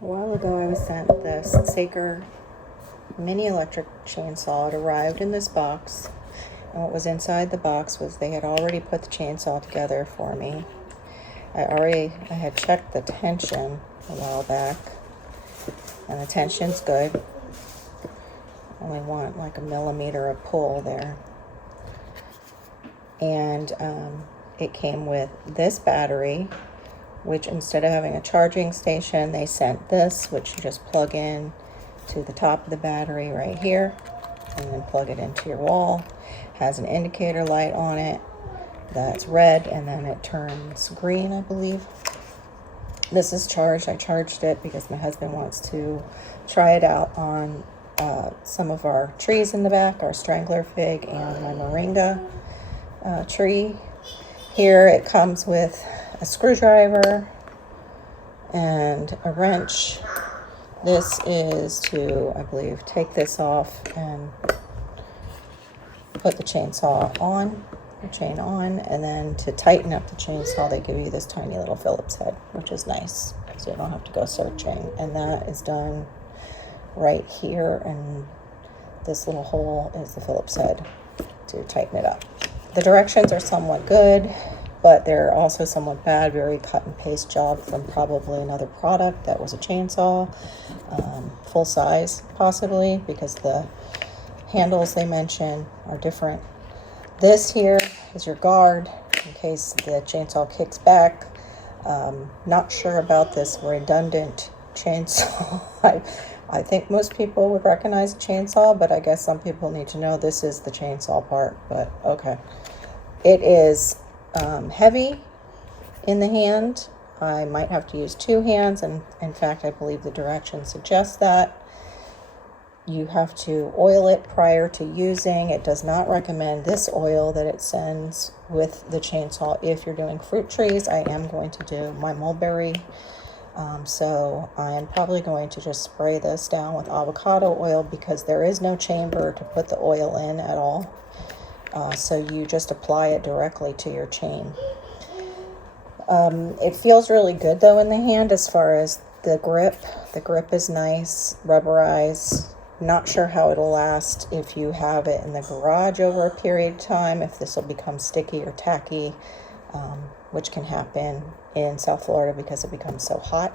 A while ago I was sent this Saker mini electric chainsaw. It arrived in this box, and what was inside the box was they had already put the chainsaw together for me. I had checked the tension a while back, and the tension's good. Only want like a millimeter of pull there. And it came with this battery, which instead of having a charging station, they sent this, which you just plug in to the top of the battery right here and then plug it into your wall. Has an indicator light on it that's red, and then it turns green, I believe. This is charged. I charged it because my husband wants to try it out on some of our trees in the back, our strangler fig and my moringa tree. Here it comes with a screwdriver and a wrench. This is to, I believe, take this off and put the chainsaw on, the chain on, and then to tighten up the chainsaw, they give you this tiny little Phillips head, which is nice, so you don't have to go searching. And that is done right here, and this little hole is the Phillips head to tighten it up. The directions are somewhat good, but they're also somewhat bad. Very cut and paste job from probably another product that was a chainsaw, full size possibly, because the handles they mention are different. This here is your guard in case the chainsaw kicks back. Not sure about this redundant chainsaw. I think most people would recognize a chainsaw, but I guess some people need to know this is the chainsaw part, but okay. It is heavy in the hand. I might have to use two hands, and in fact, I believe the directions suggest that. You have to oil it prior to using. It does not recommend this oil that it sends with the chainsaw if you're doing fruit trees. I am going to do my mulberry. So I am probably going to just spray this down with avocado oil because there is no chamber to put the oil in at all. So you just apply it directly to your chain. It feels really good though in the hand as far as the grip. The grip is nice, rubberized. Not sure how it'll last if you have it in the garage over a period of time, if this will become sticky or tacky, which can happen in South Florida because it becomes so hot.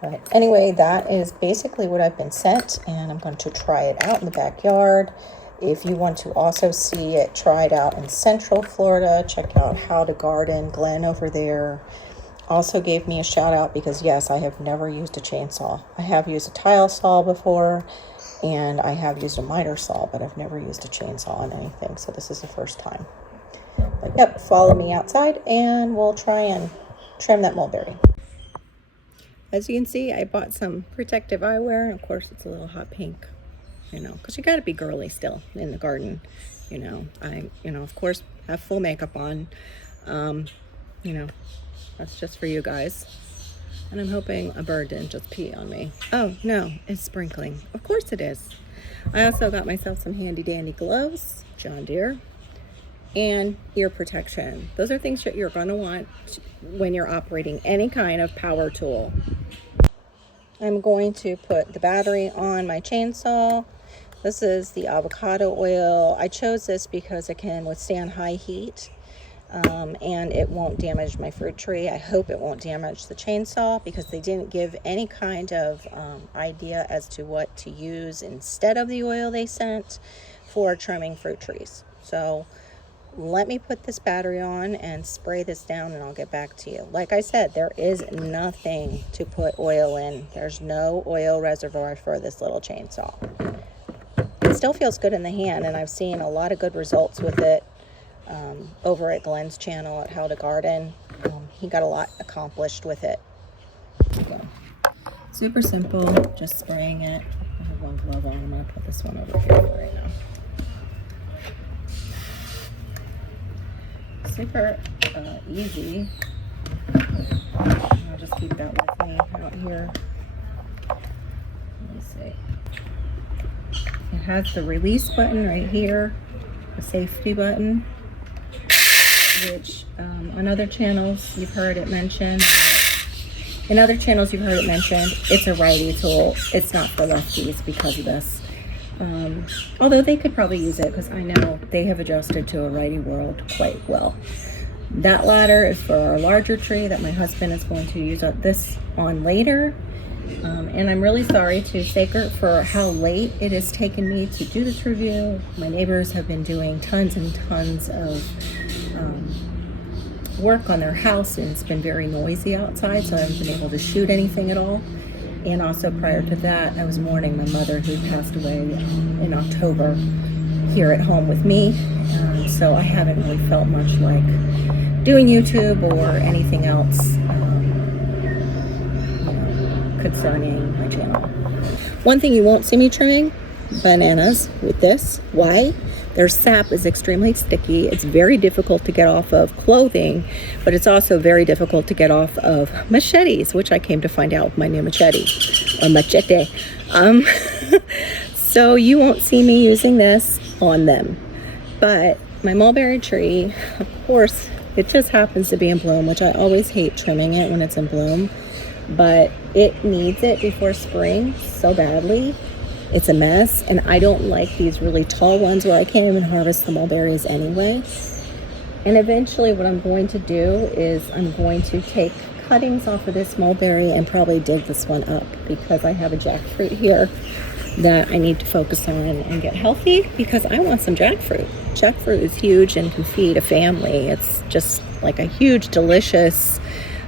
But anyway, that is basically what I've been sent, and I'm going to try it out in the backyard. If you want to also see it tried out in Central Florida, check out How to Garden. Glenn over there also gave me a shout out because yes, I have never used a chainsaw. I have used a tile saw before, and I have used a miter saw, but I've never used a chainsaw on anything, so this is the first time. But yep, follow me outside and we'll try and trim that mulberry. As you can see, I bought some protective eyewear, and of course it's a little hot pink, because you got to be girly still in the garden. I of course have full makeup on. That's just for you guys. And I'm hoping a bird didn't just pee on me. Oh no, it's sprinkling. Of course it is. I also got myself some handy dandy gloves, John Deere, and ear protection. Those are things that you're going to want when you're operating any kind of power tool. I'm going to put the battery on my chainsaw. This is the avocado oil. I chose this because it can withstand high heat, and it won't damage my fruit tree. I hope it won't damage the chainsaw because they didn't give any kind of idea as to what to use instead of the oil they sent for trimming fruit trees. So let me put this battery on and spray this down, and I'll get back to you. Like I said, there is nothing to put oil in. There's no oil reservoir for this little chainsaw. It still feels good in the hand, and I've seen a lot of good results with it over at Glenn's channel at How to Garden. He got a lot accomplished with it. So, super simple, just spraying it. I have one glove on. I'm going to put this one over here right now. Super easy. I'll just keep that with me out here. Let me see. It has the release button right here, the safety button, which on other channels you've heard it mentioned that In other channels you've heard it mentioned, it's a righty tool. It's not for lefties because of this. Although they could probably use it because I know they have adjusted to a righty world quite well. That ladder is for our larger tree that my husband is going to use this on later. And I'm really sorry to Sacred for how late it has taken me to do this review. My neighbors have been doing tons and tons of work on their house, and it's been very noisy outside, so I haven't been able to shoot anything at all. And also prior to that, I was mourning my mother who passed away in October here at home with me. So I haven't really felt much like doing YouTube or anything else concerning my channel. One thing you won't see me trimming, bananas with this. Why? Their sap is extremely sticky. It's very difficult to get off of clothing, but it's also very difficult to get off of machetes, which I came to find out with my new machete, or machete. So you won't see me using this on them. But my mulberry tree, of course, it just happens to be in bloom, which I always hate trimming it when it's in bloom, but it needs it before spring so badly. It's a mess, and I don't like these really tall ones where I can't even harvest the mulberries anyway. And eventually what I'm going to do is I'm going to take cuttings off of this mulberry and probably dig this one up, because I have a jackfruit here that I need to focus on and get healthy, because I want some jackfruit. Jackfruit is huge and can feed a family. It's just like a huge, delicious,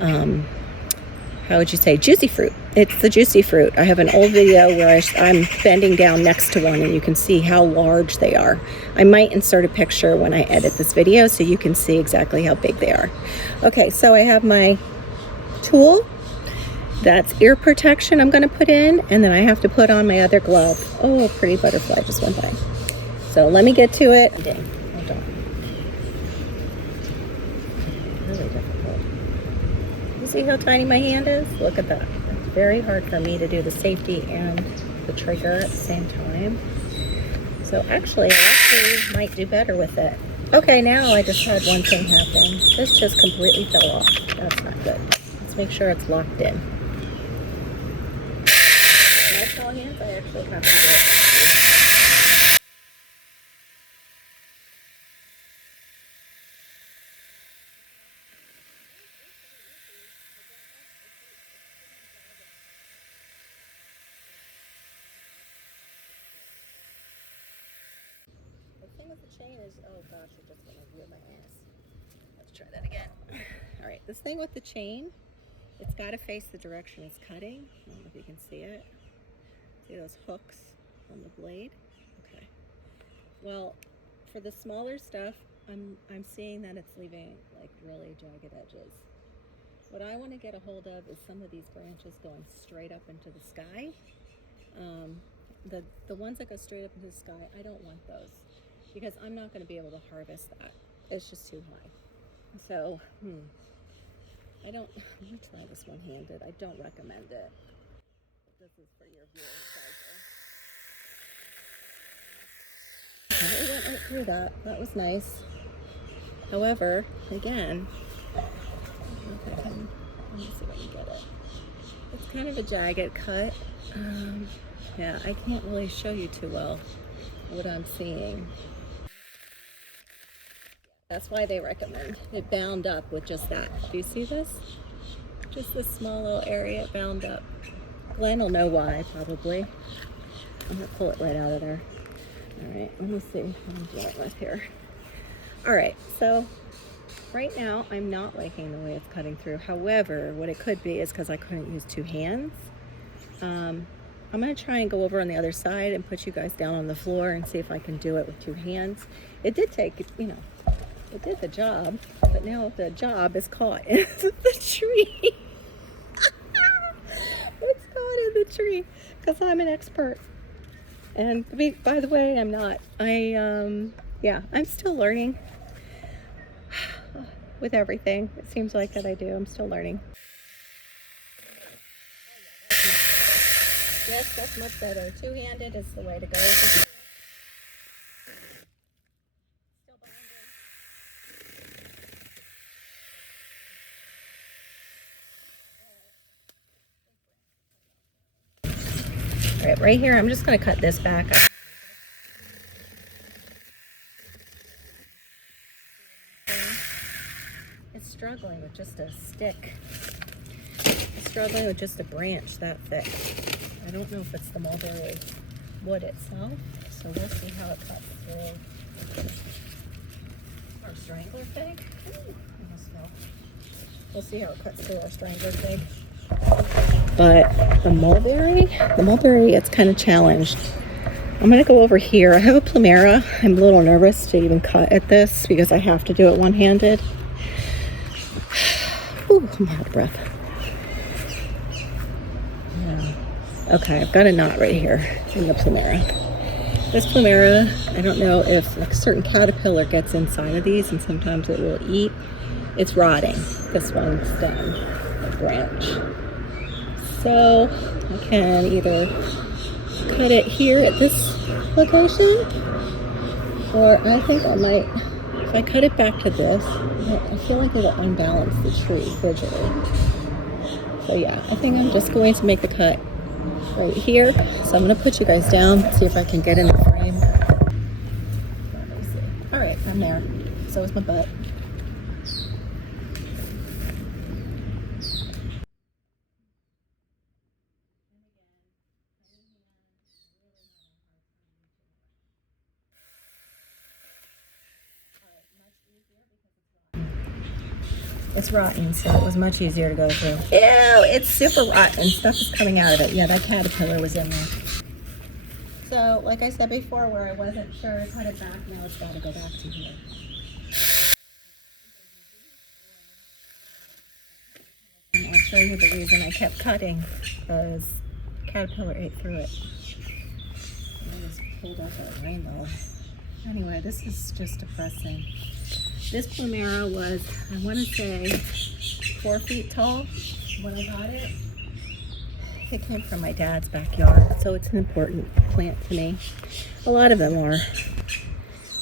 how would you say, juicy fruit. It's the juicy fruit. I have an old video where I'm bending down next to one and you can see how large they are. I might insert a picture when I edit this video so you can see exactly how big they are. Okay, so I have my tool. That's ear protection I'm going to put in, and then I have to put on my other glove. Oh, a pretty butterfly just went by. So let me get to it. Dang, hold on. Really difficult. You see how tiny my hand is? Look at that. It's very hard for me to do the safety and the trigger at the same time. So actually, I might do better with it. Okay, now I just had one thing happen. This just completely fell off. That's not good. Let's make sure it's locked in. My small hands, I actually have to do it. The thing with the chain is, oh gosh, it just went over my ass. Let's try that again. All right, this thing with the chain, it's got to face the direction it's cutting. I don't know if you can see it. See those hooks on the blade? Okay. Well, for the smaller stuff, I'm seeing that it's leaving like really jagged edges. What I want to get a hold of is some of these branches going straight up into the sky. The ones that go straight up into the sky, I don't want those, because I'm not going to be able to harvest that. It's just too high. So, I'm going to try this one-handed. I don't recommend it. This is for your viewing pleasure. Okay, we went right through that. That was nice. However, again, let me see if I can get it. It's kind of a jagged cut. Yeah, I can't really show you too well what I'm seeing. That's why they recommend it bound up with just that. Do you see this? Just this small little area bound up. Glenn will know why, probably. I'm gonna pull it right out of there. All right, let me see what I'm doing with here. All right, so right now I'm not liking the way it's cutting through. However, what it could be is because I couldn't use two hands. I'm gonna try and go over on the other side and put you guys down on the floor and see if I can do it with two hands. It did take, it did the job, but now the job is caught in the tree. It's caught in the tree because I'm an expert. And by the way, I'm not. I'm still learning with everything. It seems like that I do. I'm still learning. Yes, that's much better. Two-handed is the way to go. Still binding. All right here, I'm just gonna cut this back. It's struggling with just a stick. It's struggling with just a branch that thick. I don't know if it's the mulberry wood itself, so we'll see how it cuts through our strangler fig. Ooh, almost fell. We'll see how it cuts through our strangler fig. But the mulberry, it's kind of challenged. I'm gonna go over here. I have a plumera. I'm a little nervous to even cut at this because I have to do it one-handed. Ooh, I'm out of breath. Yeah. Okay, I've got a knot right here in the plumera. This plumera, I don't know if like a certain caterpillar gets inside of these and sometimes it will eat. It's rotting, this one stem, a branch. So I can either cut it here at this location, or I think I might, if I cut it back to this, I feel like it will unbalance the tree visually. So yeah, I think I'm just going to make the cut right here. So I'm going to put you guys down, see if I can get in the frame. Let me see. All right, I'm there. So is my butt. It's rotten, so it was much easier to go through. Ew, it's super rotten. Stuff is coming out of it. Yeah, that caterpillar was in there. So, like I said before, where I wasn't sure I cut it back, now it's got to go back to here. And I'll show you the reason I kept cutting, because caterpillar ate through it. And I just pulled up a rainbow. Anyway, this is just depressing. This plumera was, I want to say, 4 feet tall when I got it. It came from my dad's backyard, so it's an important plant to me. A lot of them are.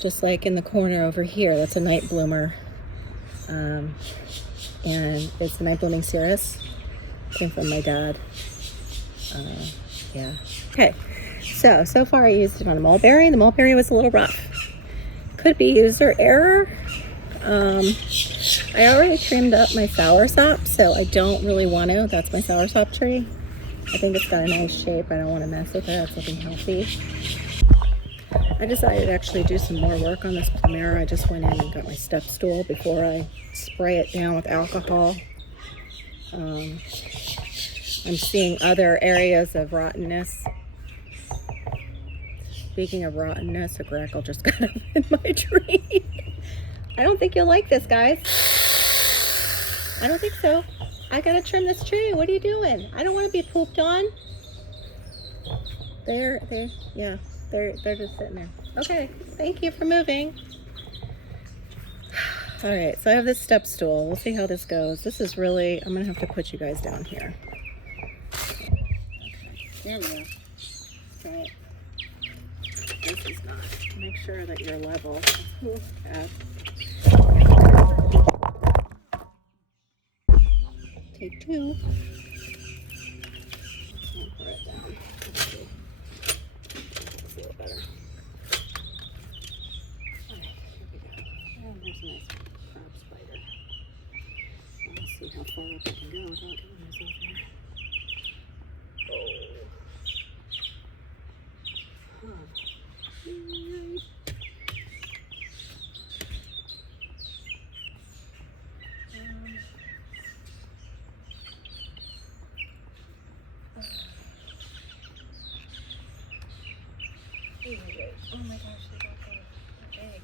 Just like in the corner over here, that's a night bloomer. And it's a night blooming cereus. Came from my dad. Yeah. Okay, so far I used it on a mulberry. The mulberry was a little rough. Could be user error. I already trimmed up my soursop, so I don't really want to. That's my soursop tree. I think it's got a nice shape. I don't want to mess with it. It's looking healthy. I decided to actually do some more work on this plumera. I just went in and got my step stool before I spray it down with alcohol. I'm seeing other areas of rottenness. Speaking of rottenness, a grackle just got up in my tree. I don't think you'll like this, guys. I don't think so. I gotta trim this tree. What are you doing? I don't want to be pooped on. They're just sitting there. Okay, thank you for moving. All right, so I have this step stool. We'll see how this goes. This is really, I'm gonna have to put you guys down here. Okay, there we go. All right. This is not. Make sure that you're level. Ooh, bad. Take 2. I'll put it down. Let's see. That's a little better. Alright, here we go. Oh, there's a nice crab spider. Let's see how far up I can go without getting myself here. Oh. Huh. Oh my gosh, they got the egg.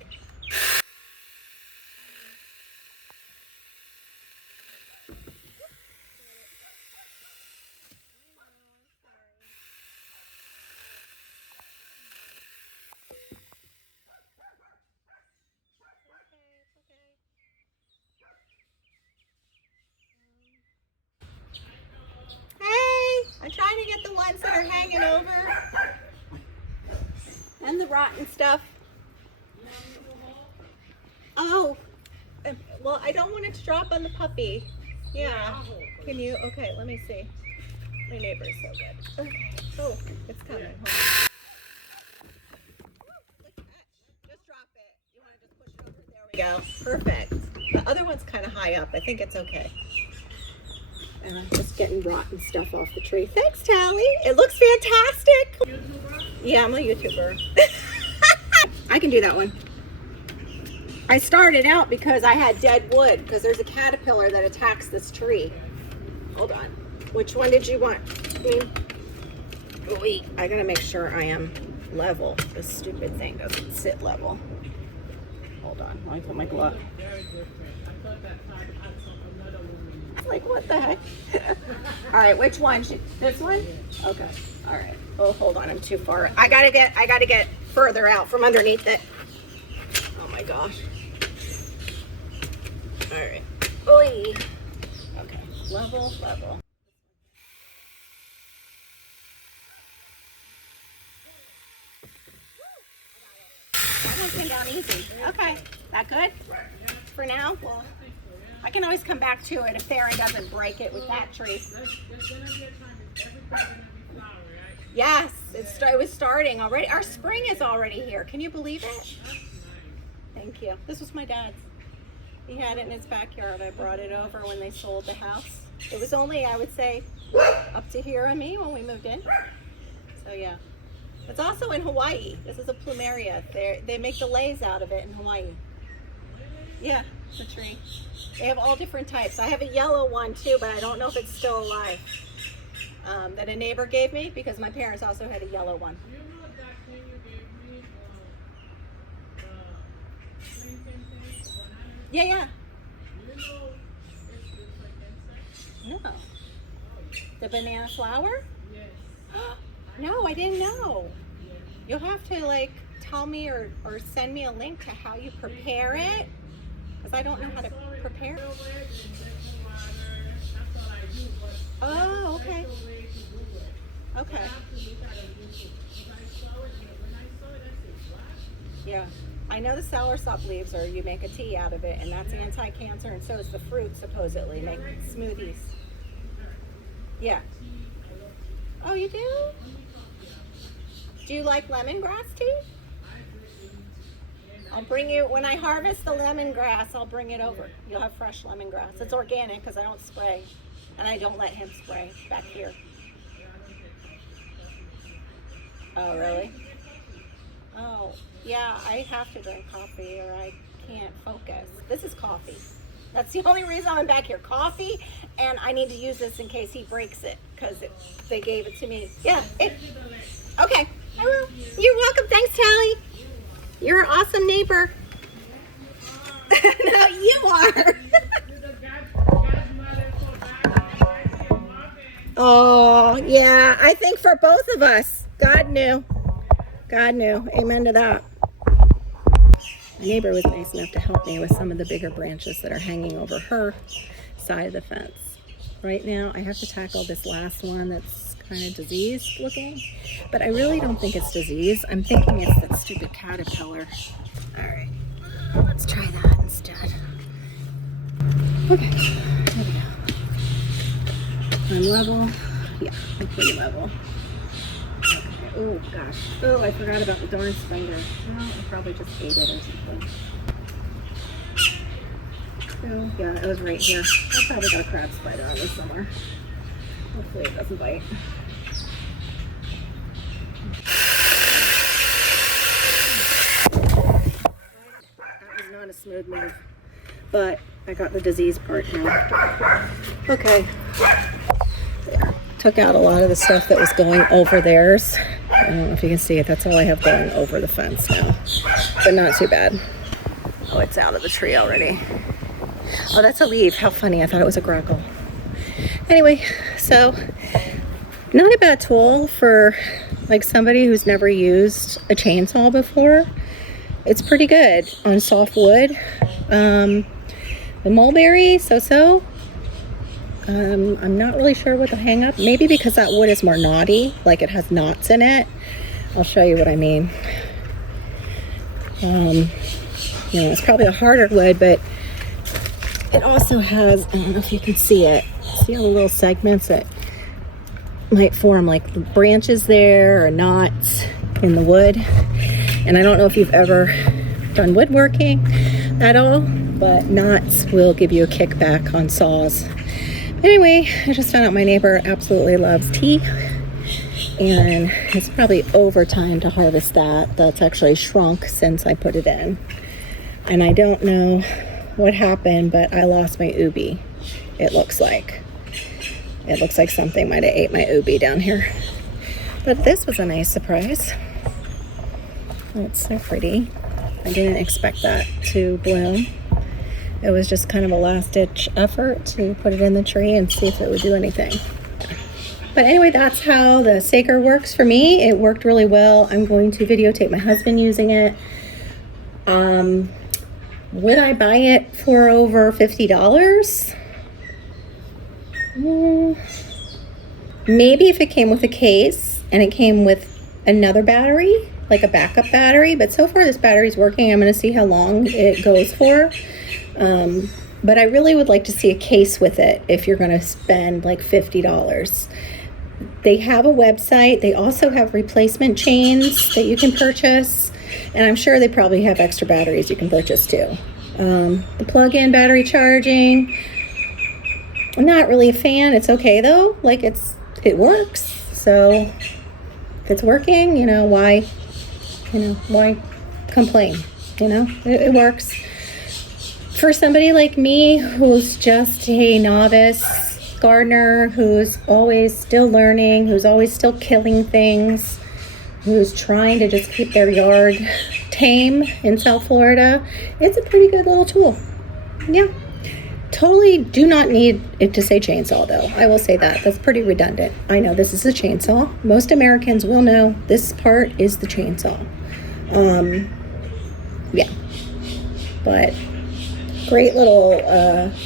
I'm trying to get the ones that are hanging over. And the rotten stuff. Oh, well, I don't want it to drop on the puppy. Yeah. Can you? Okay, let me see. My neighbor is so good. Okay. Oh, it's coming. Hold on. Just drop it. You want to just push it over? There we go. Perfect. The other one's kind of high up. I think it's okay. And I'm just getting rotten stuff off the tree. Thanks, Tally. It looks fantastic. YouTuber? Yeah, I'm a YouTuber. I can do that one. I started out because I had dead wood, because there's a caterpillar that attacks this tree. Hold on. Which one did you want? Wait, I gotta make sure I am level. This stupid thing doesn't sit level. Hold on, let me put my glove. Like, what the heck? All right, which one? This one? Okay. All right. Oh, hold on, I'm too far. I gotta get further out from underneath it. Oh my gosh. All right. Oy. Okay. Level. That one came down easy. Okay. That good? For now? Well, I can always come back to it if Theron doesn't break it with that tree. Yes, it was starting already. Our spring is already here. Can you believe it? Thank you. This was my dad's. He had it in his backyard. I brought it over when they sold the house. It was only, I would say, up to here on me when we moved in. So yeah. It's also in Hawaii. This is a plumeria. They make the leis out of it in Hawaii. Yeah, it's a tree. They have all different types. I have a yellow one too, but I don't know if it's still alive. That a neighbor gave me because my parents also had a yellow one. You know that thing you gave me, banana? Yeah, yeah. You know it's good for insects? No. The banana flower? Yes. No, I didn't know. You'll have to like tell me or send me a link to how you prepare it, because I don't know how to prepare it. Oh, okay. Okay. Yeah. I know the soursop leaves are, you make a tea out of it, and that's anti-cancer, and so is the fruit, supposedly. Make smoothies. Yeah. Oh, you do? Do you like lemongrass tea? I'll bring you, when I harvest the lemongrass, I'll bring it over. You'll have fresh lemongrass. It's organic because I don't spray, and I don't let him spray back here. Oh, really? Oh, yeah, I have to drink coffee or I can't focus. This is coffee. That's the only reason I'm back here. Coffee, and I need to use this in case he breaks it because they gave it to me. Yeah. Okay, I will. You're welcome. Thanks, Tally. You're an awesome neighbor. No, you are. Oh, yeah. I think for both of us, God knew. God knew. Amen to that. My neighbor was nice enough to help me with some of the bigger branches that are hanging over her side of the fence. Right now, I have to tackle this last one that's kind of diseased looking, but I really don't think it's disease. I'm thinking it's that stupid caterpillar. All right, let's try that instead. Okay, here we go. I'm level. Yeah, I'm pretty level. Okay. Oh gosh. Oh, I forgot about the darn spider. Well, I probably just ate it or something. Oh, yeah, it was right here. I probably got a crab spider on this somewhere. Hopefully it doesn't bite. That was not a smooth move, but I got the disease part now. Okay. Yeah. Took out a lot of the stuff that was going over theirs. I don't know if you can see it. That's all I have going over the fence now, but not too bad. Oh, it's out of the tree already. Oh, that's a leaf. How funny. I thought it was a grackle. Anyway, so not a bad tool for like somebody who's never used a chainsaw before. It's pretty good on soft wood. The mulberry, so-so. I'm not really sure what the hang up. Maybe because that wood is more knotty, like it has knots in it. I'll show you what I mean. You know, it's probably a harder wood, but it also has, I don't know if you can see it. See all the little segments that might form like branches there or knots in the wood. And I don't know if you've ever done woodworking at all, but knots will give you a kickback on saws. Anyway, I just found out my neighbor absolutely loves tea, and it's probably over time to harvest that. That's actually shrunk since I put it in. And I don't know what happened, but I lost my ubi, it looks like. It looks like something might have ate my ubi down here. But this was a nice surprise. Oh, it's so pretty. I didn't expect that to bloom. It was just kind of a last-ditch effort to put it in the tree and see if it would do anything. But anyway, that's how the Saker works for me. It worked really well. I'm going to videotape my husband using it. Would I buy it for over $50? Maybe if it came with a case and it came with another battery, like a backup battery. But so far this battery's working. I'm going to see how long it goes for. But I really would like to see a case with it if you're going to spend like $50. They have a website. They also have replacement chains that you can purchase. And I'm sure they probably have extra batteries you can purchase too. The plug-in battery charging, I'm not really a fan. It's okay though. Like it works. So if it's working, why complain? It works. For somebody like me who's just a novice gardener, who's always still learning, who's always still killing things, who's trying to just keep their yard tame in South Florida, it's a pretty good little tool. Yeah. Totally do not need it to say chainsaw though. I will say that. That's pretty redundant. I know this is a chainsaw. Most Americans will know this part is the chainsaw. Yeah. But great little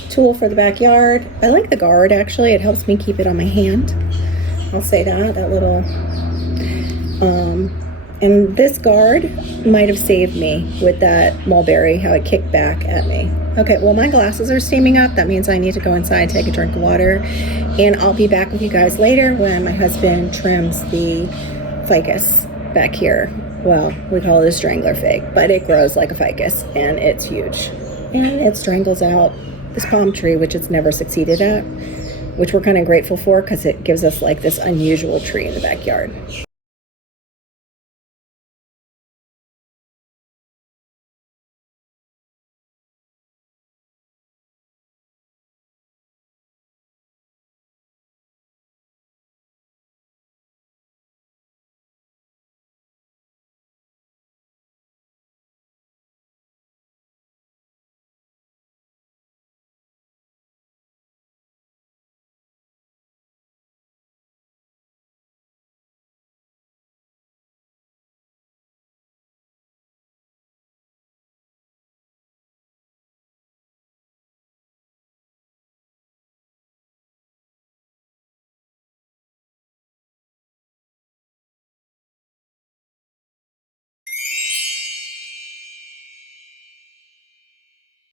tool for the backyard. I like the guard actually. It helps me keep it on my hand. I'll say that little and this guard might have saved me with that mulberry, how it kicked back at me. Okay, well my glasses are steaming up. That means I need to go inside, take a drink of water, and I'll be back with you guys later when my husband trims the ficus back here. Well, we call it a strangler fig, but it grows like a ficus and it's huge. And it strangles out this palm tree, which it's never succeeded at, which we're kind of grateful for because it gives us like this unusual tree in the backyard.